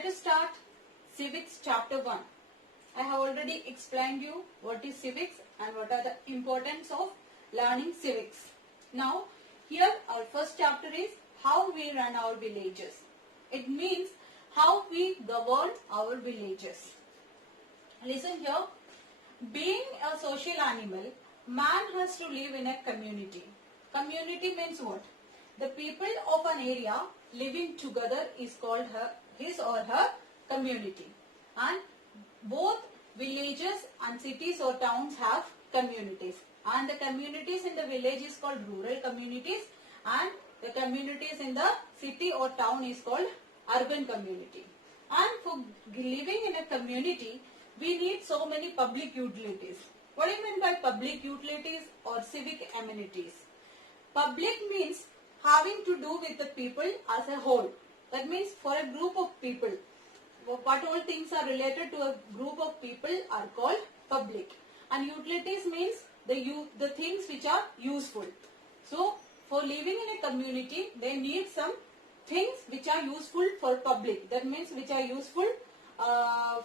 let us start civics chapter 1. I have already explained you what is civics and what are the importance of learning civics. Now, here our first chapter is how we run our villages. It means how we govern our villages. Listen here. Being a social animal, man has to live in a community. Community means what? The people of an area living together is called his or her community. And both villages and cities or towns have communities. And the communities in the village is called rural communities, and the communities in the city or town is called urban community. And for living in a community, we need so many public utilities. What do you mean by public utilities or civic amenities? Public means having to do with the people as a whole. That means for a group of people, what all things are related to a group of people are called public. And utilities means the things which are useful. So, for living in a community, they need some things which are useful for public. That means which are useful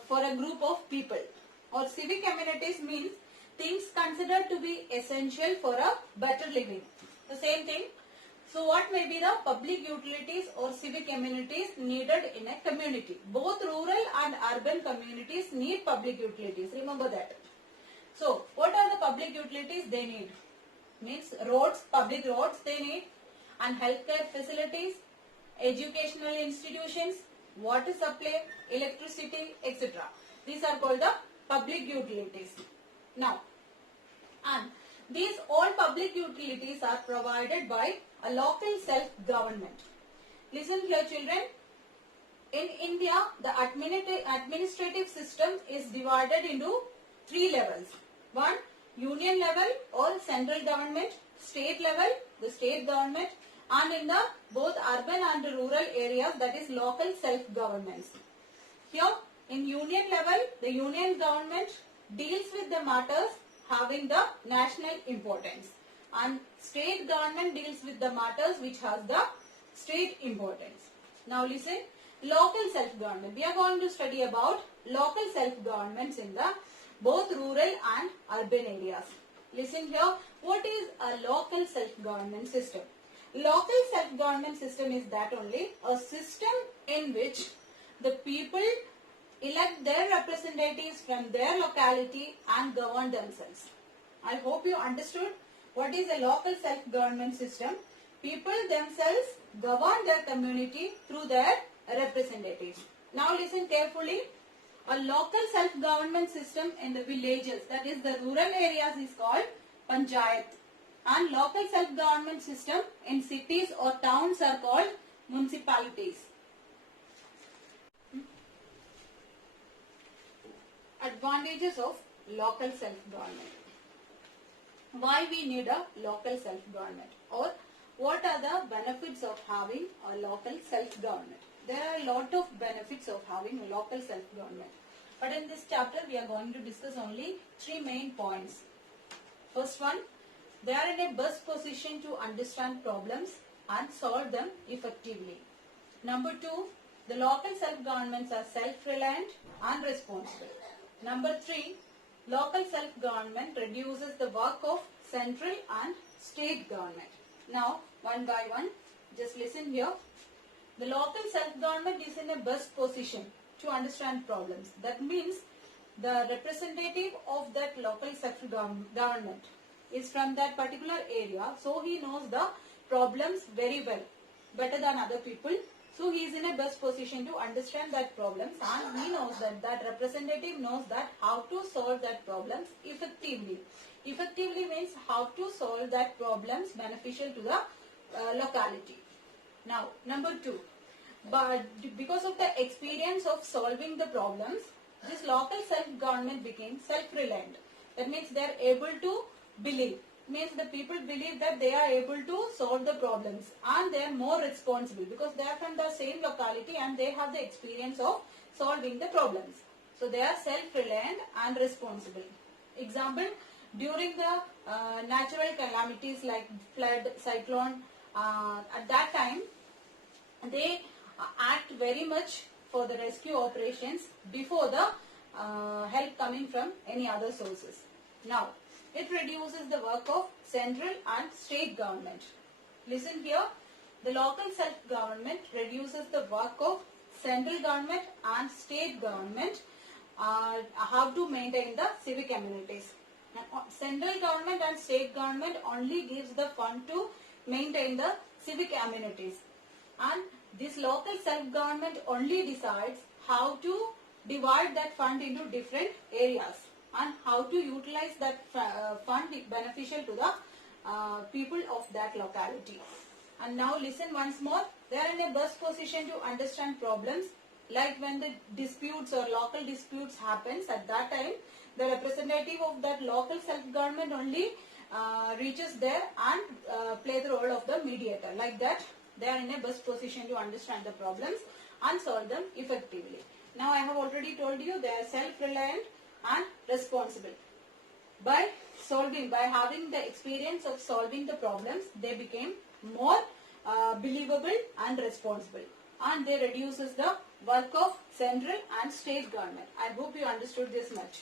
for a group of people. Or civic amenities means things considered to be essential for a better living. The same thing. So what may be the public utilities or civic amenities needed in a community? Both rural and urban communities need public utilities. Remember that. So what are the public utilities they need? Means roads, public roads they need, and healthcare facilities, educational institutions, water supply, electricity, etc. These are called the public utilities. Now, and these all public utilities are provided by a local self-government. Listen here, children. In India, the administrative system is divided into 3 levels. 1, union level or central government, state level, the state government, and in the both urban and rural areas, that is local self-governments. Here, in union level, the union government deals with the matters having the national importance, and state government deals with the matters which has the state importance. Now listen, local self-government. We are going to study about local self-governments in the both rural and urban areas. Listen here, what is a local self-government system? Local self-government system is that only a system in which the people elect their representatives from their locality and govern themselves. I hope you understood what is a local self-government system. People themselves govern their community through their representatives. Now listen carefully. A local self-government system in the villages, that is the rural areas, is called panchayat. And local self-government system in cities or towns are called municipalities. Advantages of local self-government. Why we need a local self-government, or what are the benefits of having a local self-government? There are a lot of benefits of having a local self-government. But in this chapter, we are going to discuss only 3 main points. First one, they are in a best position to understand problems and solve them effectively. Number 2, the local self-governments are self-reliant and responsible. Number 3, local self-government reduces the work of central and state government. Now, one by one, just listen here. The local self-government is in a best position to understand problems. That means the representative of that local self-government is from that particular area, so he knows the problems very well, better than other people. So he is in a best position to understand that problems, and he knows that that representative knows that how to solve that problems effectively. Effectively means how to solve that problems beneficial to the locality. Now, number 2, but because of the experience of solving the problems, this local self-government became self-reliant. That means they are able to believe. Means the people believe that they are able to solve the problems, and they are more responsible because they are from the same locality and they have the experience of solving the problems. So they are self-reliant and responsible. Example, during the natural calamities like flood, cyclone, at that time they act very much for the rescue operations before the help coming from any other sources. Now, it reduces the work of central and state government. Listen here, the local self-government reduces the work of central government and state government how to maintain the civic amenities. Central government and state government only gives the fund to maintain the civic amenities, and this local self-government only decides how to divide that fund into different areas and how to utilize that fund beneficial to the people of that locality. And now listen once more, they are in a best position to understand problems, like when the disputes or local disputes happens. At that time, the representative of that local self-government only reaches there and play the role of the mediator. Like that, they are in a best position to understand the problems and solve them effectively. Now I have already told you they are self-reliant and responsible. By having the experience of solving the problems, they became more believable and responsible, and they reduces the work of central and state government. I hope you understood this much.